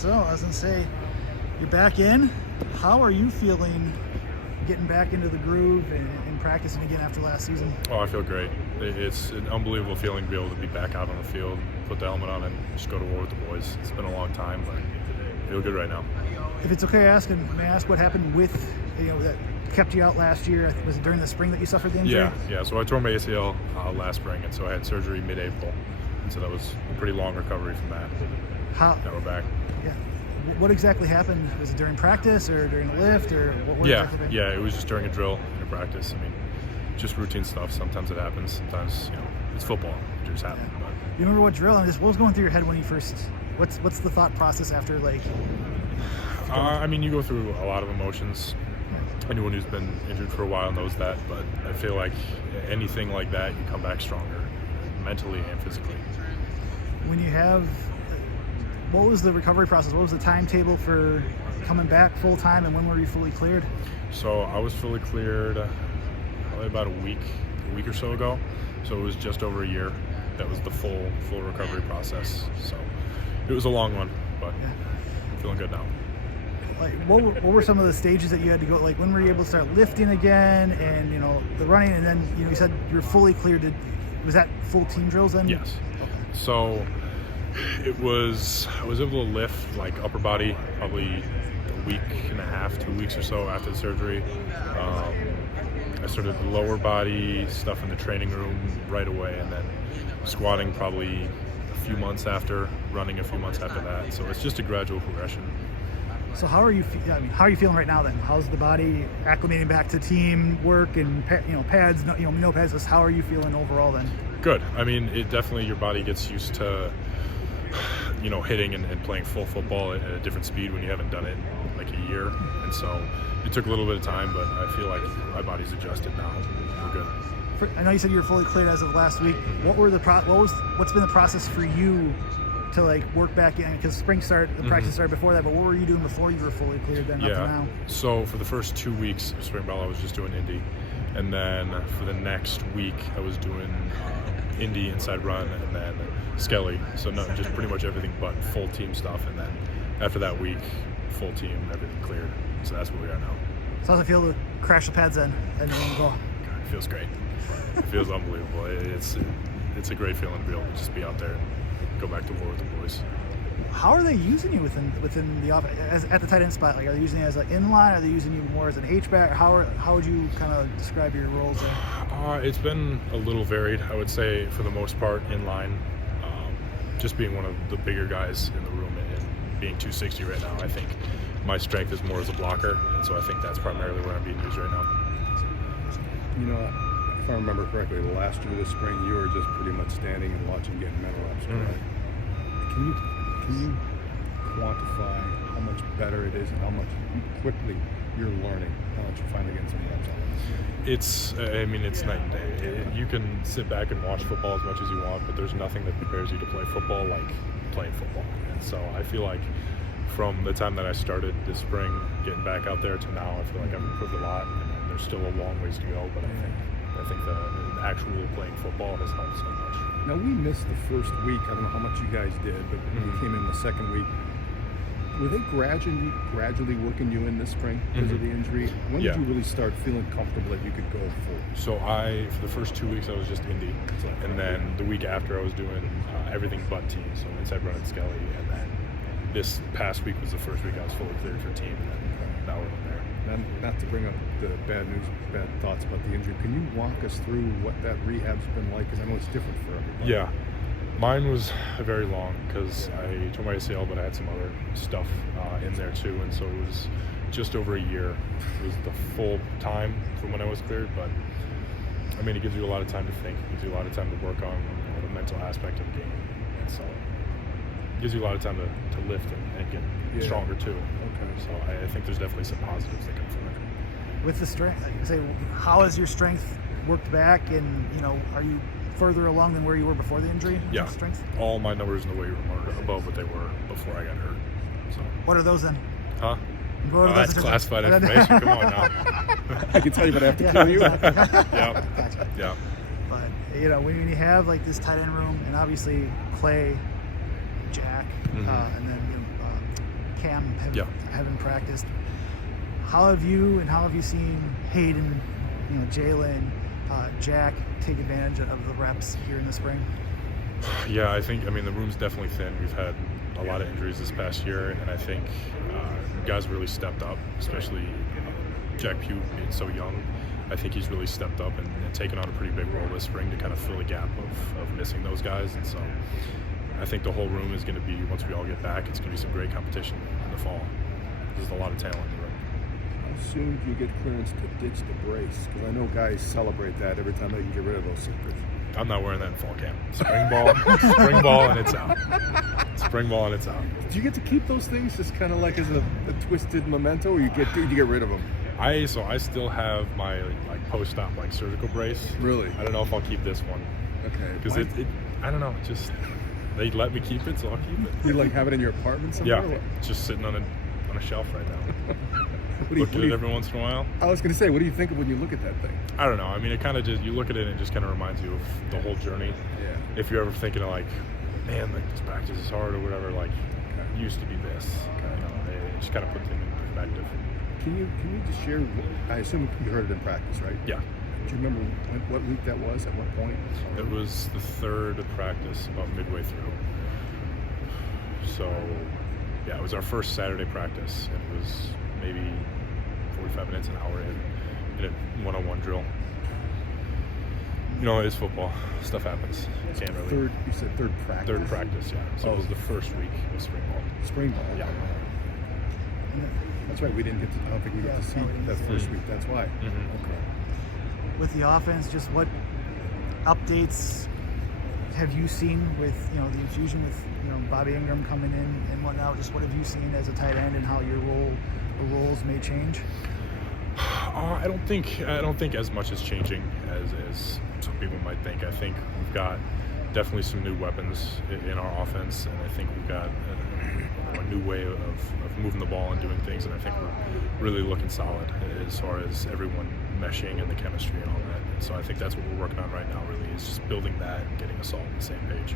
So I was gonna say, you're back in. How are you feeling getting back into the groove and practicing again after last season? Oh, I feel great. It's an unbelievable feeling to be able to be back out on the field, put the helmet on, and just go to war with the boys. It's been a long time, but I feel good right now. If it's okay asking, may I ask what happened with, that kept you out last year? Was it during the spring that you suffered the injury? Yeah. So I tore my ACL last spring, and so I had surgery mid-April. And so that was a pretty long recovery from that. Now we're back. Yeah. What exactly happened? Was it during practice or during a lift or what? Yeah, it was just during a drill in a practice. I mean, just routine stuff. Sometimes it happens. Sometimes, it's football. It just happens. Yeah. You remember what drill? What was going through your head when you first? What's the thought process after you go through a lot of emotions. Anyone who's been injured for a while knows that, but I feel like anything like that, you come back stronger, mentally and physically. When you have, what was the recovery process? What was the timetable for coming back full time, and when were you fully cleared? So I was fully cleared probably about a week or so ago. So it was just over a year. That was the full recovery process. So it was a long one, but I'm feeling good now. What were some of the stages that you had to go? When were you able to start lifting again, and the running, and then you said you're fully cleared. Was that full team drills then? Yes. Okay. So I was able to lift upper body probably a week and a half, 2 weeks or so after the surgery. I started the lower body stuff in the training room right away, and then squatting probably a few months after, running a few months after that. So it's just a gradual progression. So how are you feeling right now then? How's the body acclimating back to team work and pads, no pads? Just how are you feeling overall then? Good. It definitely, your body gets used to hitting and playing full football at a different speed when you haven't done it in a year. And so it took a little bit of time, but I feel like my body's adjusted now. We're good. I know you said you were fully cleared as of last week. What's been the process for you to work back in? Because spring practice started before that, but what were you doing before you were fully cleared then up to now? So for the first 2 weeks of spring ball, I was just doing Indy. And then for the next week, I was doing Indy, inside run, and then Skelly. So just pretty much everything but full team stuff. And then after that week, full team, everything cleared. So that's where we are now. So how's it feel to crash the pads then and then go? God, it feels great. It feels unbelievable. It's a great feeling to be able to just be out there and go back to war with the boys. How are they using you within the offense at the tight end spot? Are they using you as an inline? Are they using you more as an H-back? How would you kind of describe your roles there? It's been a little varied. I would say for the most part inline. Just being one of the bigger guys in the room and being 260 right now, I think my strength is more as a blocker, and so I think that's primarily where I'm being used right now. If I remember correctly, last year this spring you were just pretty much standing and watching getting mental reps. Right? Can you quantify how much better it is and how much quickly you're learning, how much you're finally getting some reps on it? It's night and day. You can sit back and watch football as much as you want, but there's nothing that prepares you to play football like playing football. And so I feel like from the time that I started this spring, getting back out there to now, I feel like I've improved a lot, and there's still a long ways to go, but I think the actual playing football has helped so much. Now, we missed the first week. I don't know how much you guys did, but when you came in the second week, were they gradually working you in this spring because of the injury? When did you really start feeling comfortable that you could go full? So for the first 2 weeks, I was just Indy. And then the week after, I was doing everything but team. So inside run and Skelly. And then this past week was the first week I was fully cleared for team. And then now we're in there. And not to bring up the bad thoughts about the injury, can you walk us through what that rehab's been like? Because I know it's different for everybody. Yeah. Mine was very long because I tore my ACL, but I had some other stuff in there too, and so it was just over a year. It was the full time from when I was cleared, but it gives you a lot of time to think. It gives you a lot of time to work on the mental aspect of the game, and so it gives you a lot of time to lift and get stronger too. Okay. So I think there's definitely some positives that come from it. With the strength, how has your strength worked back, and are you further along than where you were before the injury? Yeah, strength. All my numbers in the weight room are above what they were before I got hurt. So. What are those then? Huh? That's classified information. Come on now. I can tell you, but I have to kill you. Yeah. Gotcha. Yeah. But when you have this tight end room, and obviously Clay, Jack, Mhm. and then Cam Yeah. haven't practiced. How have you seen Hayden, Jalen, Jack take advantage of the reps here in the spring? Yeah, I mean, the room's definitely thin. We've had a lot of injuries this past year, and I think guys really stepped up, especially Jack Pugh being so young. I think he's really stepped up and taken on a pretty big role this spring to kind of fill the gap of missing those guys. And so I think the whole room is going to be, once we all get back, it's going to be some great competition in the fall. There's a lot of talent in the room. How soon do you get clearance to ditch the brace? Because I know guys celebrate that every time they can get rid of those suckers. I'm not wearing that in fall camp. Spring ball, and it's out. Spring ball, and it's out. Do you get to keep those things just kind of like as a twisted memento, or you get rid of them? I still have my post-op surgical brace. Really? I don't know if I'll keep this one Okay. because I don't know. Just they let me keep it, so I'll keep it. You have it in your apartment somewhere? Yeah, it's just sitting on a shelf right now. What Look at it every once in a while. I was going to say, what do you think of when you look at that thing? I don't know. I mean, it kind of just, you look at it and it just kind of reminds you of the whole journey. Yeah. If you're ever thinking of man, this practice is hard or whatever, it used to be this. It just kind of puts things in perspective. Can you just share? I assume you heard it in practice, right? Yeah. Do you remember what week that was? At what point? It was the third practice, about midway through. So, yeah, it was our first Saturday practice. It was maybe 45 minutes, an hour in a one-on-one drill. It's football. Stuff happens. Can't really. You said third practice. Third practice, yeah. So it was the first week of spring ball. Spring ball. Yeah. That's right. I don't think we got to see that first week. That's why. Mm-hmm. Okay. With the offense, just what updates have you seen with the infusion with Bobby Ingram coming in and whatnot? Just what have you seen as a tight end and how your roles may change? I don't think as much is changing as some people might think. I think we've got definitely some new weapons in our offense, and I think we've got a new way of moving the ball and doing things, and I think we're really looking solid as far as everyone meshing and the chemistry and all that. And so I think that's what we're working on right now, really, is just building that and getting us all on the same page.